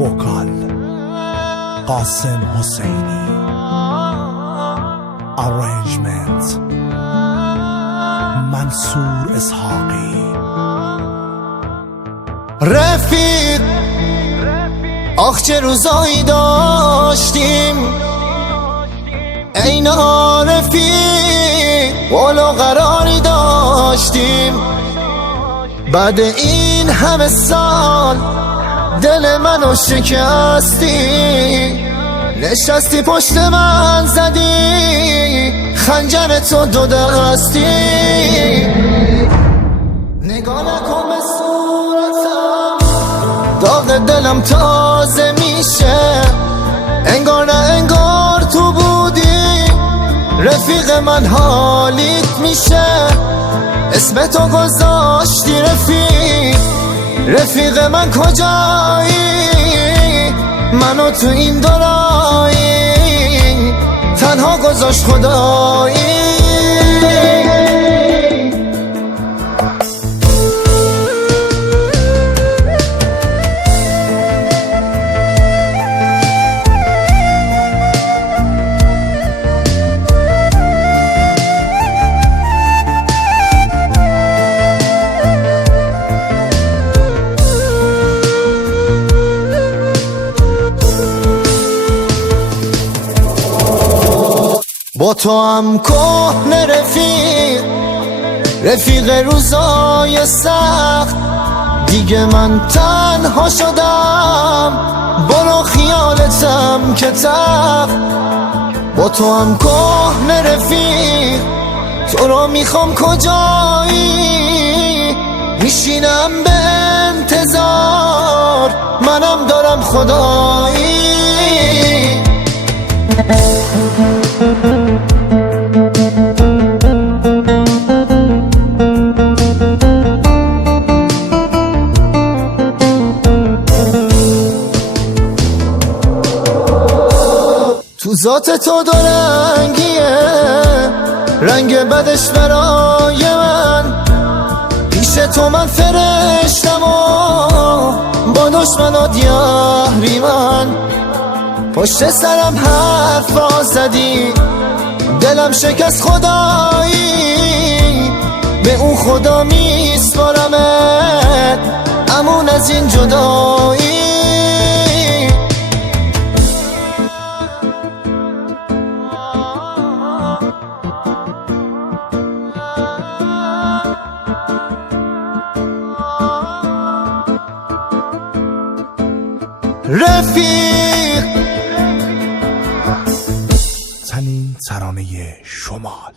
وکال قاسم حسینی، ارنجمنت منصور اسحاقی. رفیق آخ چه روزایی داشتیم، اینا رفیق والا قراری داشتیم. بعد این همه سال دل منو شکستی، نشستی پشت من زدی خنجر تو دو دستی. نگاه نکن به صورتم، داغ دلم تازه میشه، انگار نه انگار تو بودی. رفیق من حالیت میشه، اسم تو گذاشتی رفیق. رفیق من کجایی؟ منو تو این دورایی تنها گذاشت خدایی. با تو هم کهنه رفیق روزای سخت، دیگه من تنها شدم برو خیالتم که تخت. با تو هم کهنه رفیق، تو رو میخوام کجایی؟ میشینم به انتظار، منم دارم خدایی. تو ذات تو دو رنگیه، رنگ بدش برای من. پیش تو من فرشتم و با دشمنات یهری من. پشت سرم حرفا زدی، دلم شکست خدایی. به اون خدا میسپارمت، امون از این جدایی. رفیق چنین ترانه شمال.